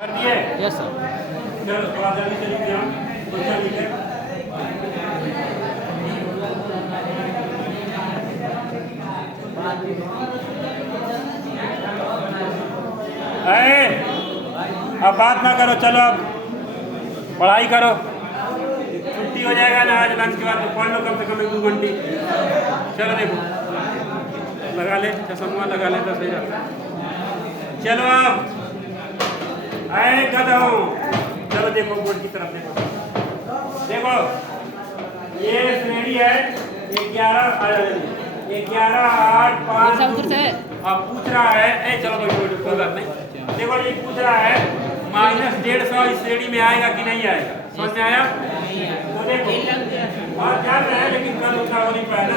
कर दिए? Yes sir. चलो थोड़ा जल्दी से लिखिए हम क्वेश्चन लिखे। अब बात ना करो, चलो अब पढ़ाई करो। छुट्टी हो जाएगा ना आज लंच के बाद, तो पढ़ लो कम से कम 1-2 घंटे। चलो देखो, लगा ले चश्मा, लगा ले तो सही रहता। चलो अब आए गधों, चलो देखो बोर्ड की तरफ देखो। देखो ये श्रेणी है 11, 8, 5। अब पूछ रहा है चलो कोई बात नहीं। देखो ये पूछ रहा है -150 इस श्रेणी में आएगा कि नहीं आएगा, समझ में आया? तो देखो बात जान रहे हैं लेकिन कल उठा हो नहीं पाया ना।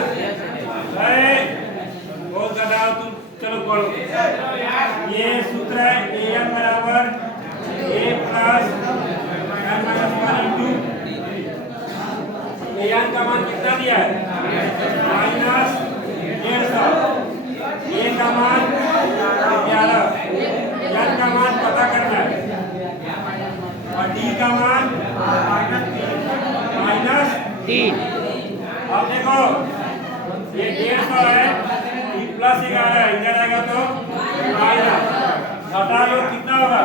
बहुत गधाओ तुम, चलो पढ़ो। ये सूत्र है AM बराबर A plus n minus 1 into an का मान कितना दिया है -150, a का मान 11, n का मान पता करना है और d का मान -3। अब देखो ये 150 है, प्लस 11 इधर आएगा तो माइनस, घटा लो कितना होगा?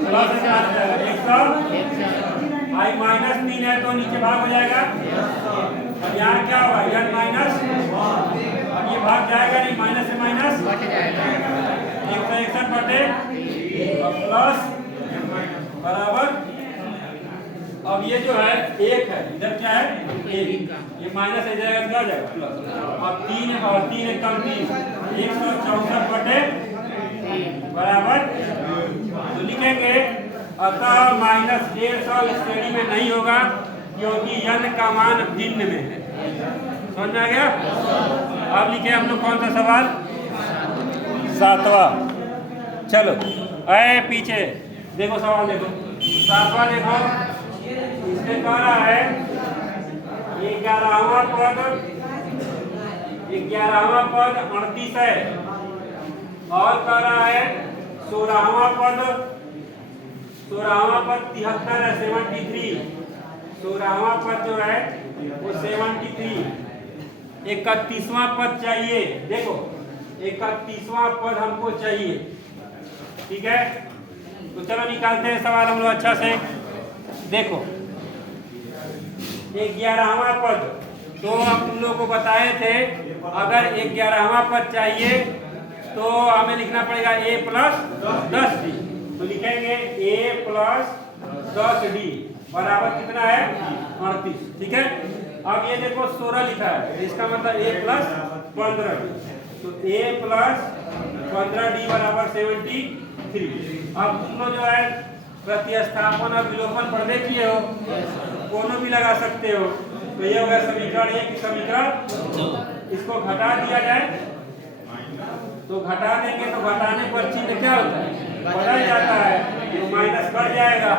प्लस 100 आई -3 है तो नीचे भाग हो जाएगा। अब यहाँ क्या होगा n माइनस, अब ये भाग जाएगा नहीं, माइनस से माइनस 161 बटे प्लस बराबर। अब ये जो है 1 है, इधर क्या है 1, ये माइनस हो जाएगा, क्या हो जाएगा प्लस। अब 3 है और 3 एक कम 3, 164 बटे बराबर। तो लिखेंगे अतः -150 इस श्रेणी में नहीं होगा क्योंकि n का मान भिन्न में है। समझ में आ गया? अब लिखे हम लोग कौन सा सवाल? 7वां। चलो पीछे देखो सवाल, देखो 7वां देखो। इसमें कह रहा है 11वां पद 38 है और कह रहा है 16वां पद 73 है, 73। 16वां पद जो है वो 73। 31वां पद चाहिए। देखो 31वां पद हमको चाहिए, ठीक है? तो चलो निकालते हैं सवाल हम लोग अच्छा से। देखो 11वां पद तो हम तुम लोग को बताए थे, अगर 11वां पद चाहिए तो हमें लिखना पड़ेगा a प्लस 10d। तो लिखेंगे a प्लस 10d बराबर कितना है 38, ठीक है? अब ये देखो 16 लिखा है, इसका मतलब a प्लस 15d। तो a प्लस 15d बराबर 73। अब तुम लोग जो है प्रतिस्थापन और विलोपन पढ़ने किए हो, दोनों भी लगा सकते हो। तो ये होगा समीकरण 1 समीकरण। इसको घटा दिया जाए तो घटा देंगे तो घटाने पर चिन्ह क्या होता है बदल जाता है, तो माइनस बढ़ जाएगा।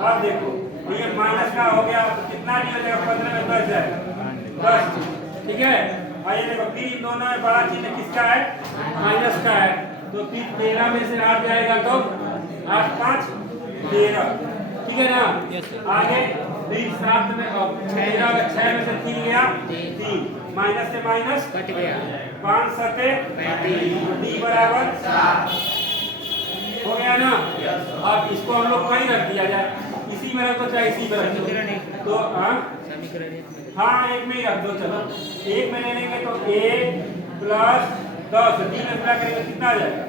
अब देखो ये माइनस का हो गया तो कितना नहीं हो जाएगा, 15 में 10 जाएगा 10, ठीक है? और ये देखो फिर इन दोनों में बड़ा चिन्ह किसका है? माइनस का है। तो फिर 13 में से 8 जाएगा तो 8 5 13, ठीक है ना? आगे फिर 7 में 6 में से 3 गया 3, माइनस से माइनस कट गया, 5 7 d बराबर 7 हो गया ना? अब इसको हम लोग कहीं रख दिया जाए, इसी में रख दो चाहे इसी में रख दो। तो हाँ एक में ही रख दो। चलो एक में ले लेंगे तो a प्लस 10 d में गुणा करेंगे कितना आ जाएगा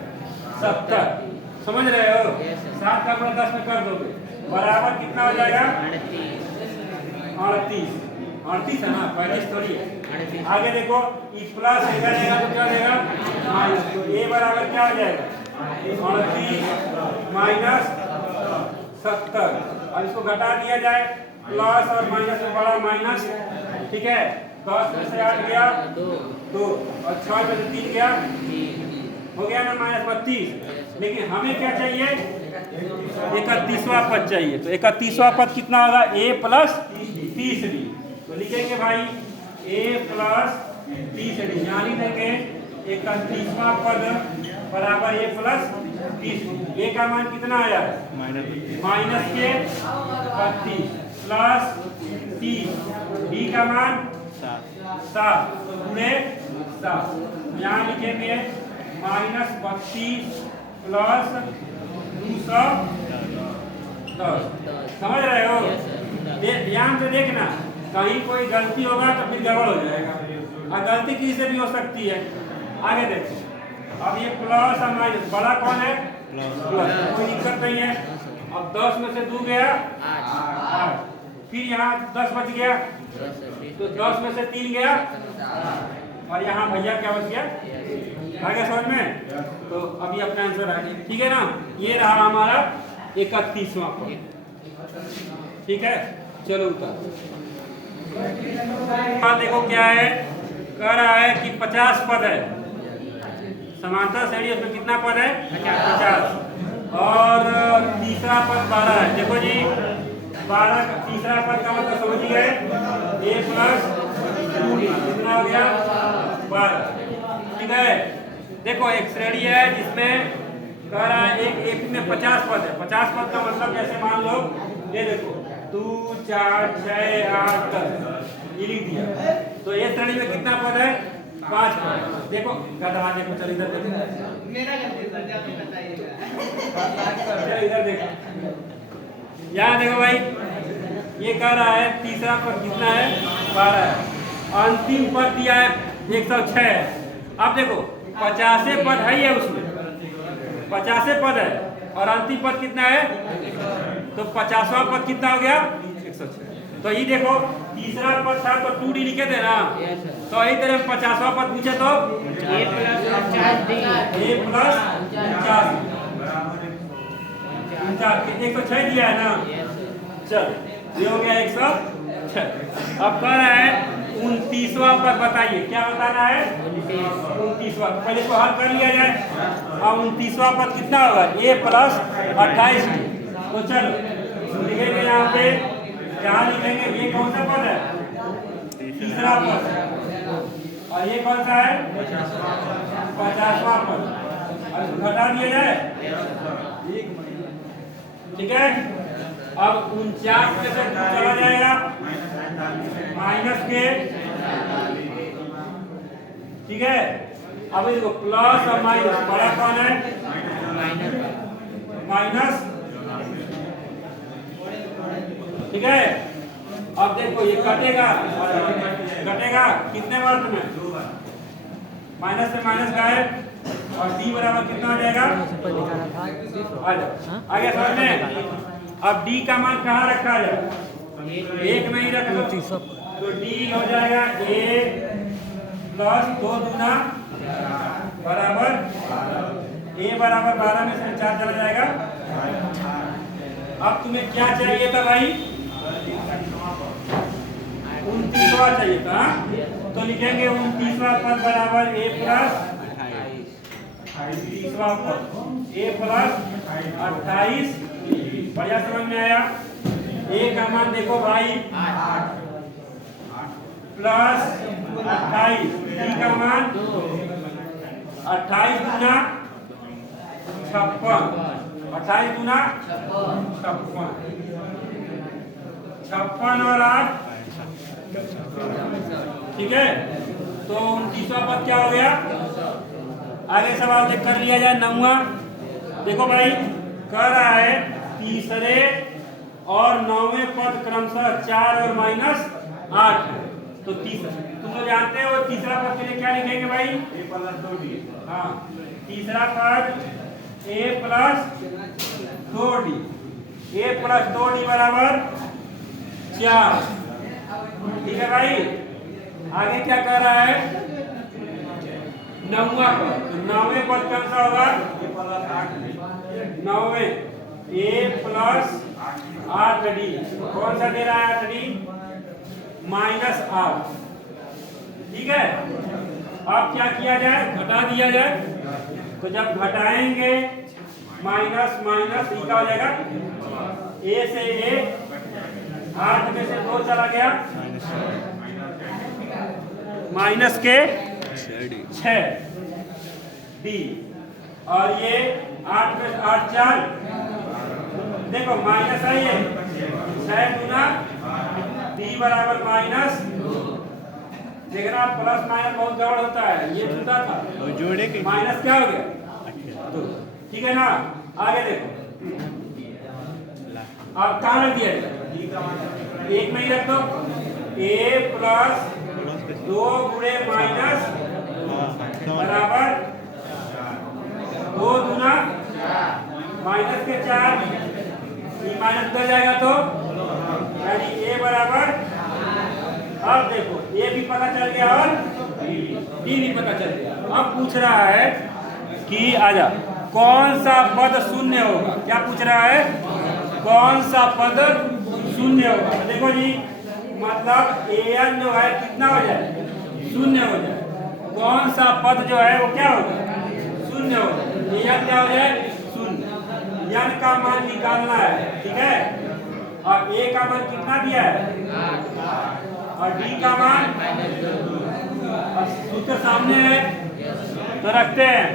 70। समझ रहे हो? 7 का गुणा 10 में कर दोगे बराबर कितना हो जाएगा 38 है ना, 35 थोड़ी है। आगे देखो ई प्लस इधर आएगा तो क्या देगा माइनस, तो a बराबर क्या हो जाएगा 38 माइनस 70। अब इसको घटा दिया जाए, प्लस और माइनस में बड़ा माइनस, ठीक है? 10 में से 8 गया 2 और 6 में से 3 गया, हो गया ना -32। लेकिन हमें क्या चाहिए 31वां पद चाहिए। तो 31वां पद कितना होगा a प्लस 30d। तो लिखेंगे भाई a प्लस 30d, यहाँ लिख देंगे 31वां पद बराबर a प्लस 30। a का मान कितना आया? माइनस के 32 प्लस 30। d का मान 7 पूरे 7। यहाँ लिखेंगे -32 प्लस 210। समझ रहे हो? ध्यान से देखना, कहीं कोई गलती होगा तो फिर गड़बड़ हो जाएगा, और गलती किसी से भी हो सकती है। आगे देखो, अब ये प्लस और माइनस, बड़ा कौन है? प्लस, कोई दिक्कत नहीं है। अब 10 में से 2 गया 8, फिर यहाँ 10 बच गया, तो 10 में से 3 गया, और यहाँ भैया क्या बच गया? आ गया समझ में? तो अभी अपना आंसर आ गया, ठीक है ना? ये रहा हमारा 31वां पद, ठीक है। चलो उतार, देखो क्या है, कह रहा है कि 50 पद है, समांतर श्रेणी, उसमें कितना पद है? 50, और तीसरा पद 12 है। देखो जी 12 तीसरा पद का मतलब समझ गए, a प्लस 2 कितना हो गया? 12, ठीक है। देखो एक श्रेणी है जिसमें कह रहा है एक में 50 पद है। 50 पद का मतलब जैसे मान लो, ये देखो 2 4 6 8 10 ये लिख दिया, तो ये श्रेणी में कितना पद है? 5 पद। देखो गधा, देखो चल इधर देखो, मेरा इधर देखो, यहाँ देखो भाई, ये कह रहा है तीसरा पद कितना है? 12 है, अंतिम पद दिया है 106 है। अब देखो 50 पद है, ये उसमें 50 पद है, और अंतिम पद कितना है? तो 50वां पद कितना हो गया? 106। तो ये देखो तीसरा पद था तो 2d लिखे थे ना, तो यही तरह 50वां पद पूछे तो a प्लस 106 दिया है ना। चल ये हो गया 106। अब कह रहा है 29वां पद बताइए, क्या बताना है? 29वां, पहले इसको हल कर लिया जाए। अब 29वां पद कितना होगा? a plus 28। तो चलो लिखेंगे, यहाँ पे क्या लिखेंगे? ये कौन सा पद है? तीसरा पद, और ये कौन सा है? 50वां पद। अब इसको घटा दिया जाए, ठीक है। अब 49 में से चला जाएगा माइनस के, ठीक है। अब इसको प्लस और माइनस, बड़ा कौन है? माइनस, ठीक है। अब देखो ये कटेगा, कटेगा कितने वर्ग में? माइनस से माइनस गायब, और d बराबर कितना हो जाएगा? आ गया समझ में? अब d का मान कहाँ रखा जाए? एक में ही रख लो, तो d हो जाएगा a प्लस 2 दूना बराबर a बराबर 12 में से 4 चला जाएगा। अब तुम्हें क्या चाहिए था भाई? 29वां चाहिए था, तो लिखेंगे 29वां पद बराबर a प्लस 30वां पद, a प्लस 28। बढ़िया समझ में आया? a का मान देखो भाई प्लस 28, d का मान 28 गुना 56, 28 गुना 56 और 8, ठीक है। तो 29वां पद क्या हो गया? आगे सवाल देख कर लिया जाए। 9वां देखो भाई, कह रहा है तीसरे और 9वें पद क्रमशः 4 और -8 है। तो तीसरा तुम लोग जानते हो, तीसरा पद के लिए क्या लिखेंगे भाई? a plus 2d। हाँ, तीसरा पद a plus 2d, a plus 2d बराबर 4, ठीक है भाई। आगे क्या कर रहा है? 9वां पद, 9वें पद कौन सा होगा? 9वें a प्लस 8d, कौन सा दे रहा है? 8d -8, ठीक है। अब क्या किया जाए? घटा दिया जाए। तो जब घटाएंगे माइनस माइनस क्या हो जाएगा? a से a, 8 में से 2 चला गया, माइनस के 6, डी, और ये 8 में 8 4, देखो माइनस है ये 6 गुना डी बराबर माइनस, देखना प्लस माइनस बहुत गड़बड़ होता है, ये छूटा था जोड़े के माइनस क्या हो गया तो, ठीक है ना। आगे देखो अब कहाँ रख दिया एक में ही रख दो, a प्लस 2 गुणे माइनस बराबर 2 गुना माइनस के 4, माइनस उधर जाएगा तो यानी a बराबर, अब देखो a भी पता चल गया और d भी पता चल गया। अब पूछ रहा है कि आजा कौन सा पद शून्य होगा, क्या पूछ रहा है कौन सा पद शून्य होगा। देखो जी मतलब an जो है कितना हो जाए शून्य हो जाए, कौन सा पद जो है वो क्या होगा शून्य हो जाए, an क्या हो जाए शून्य, n का मान निकालना है, ठीक है। और a का मान कितना दिया है और d का मान सूत्र सामने है तो रखते हैं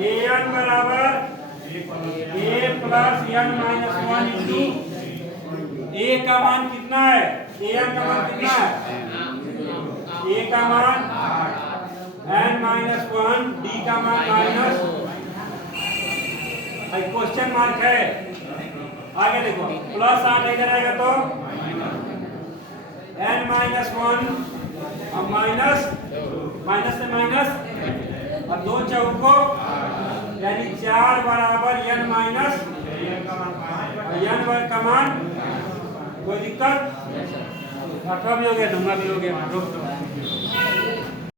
an बराबर a plus n minus 1 into a का मान कितना है, an का मान कितना है, a का मान n माइनस 1, d का मान माइनस, क्वेश्चन मार्क है। आगे देखो प्लस 8 इधर आएगा तो n माइनस 1 और माइनस माइनस से माइनस और 2 चौको यानी 4 बराबर n माइनस n वर्ग का मान, कोई दिक्कत, 8वां भी हो गया 9वां भी हो गया।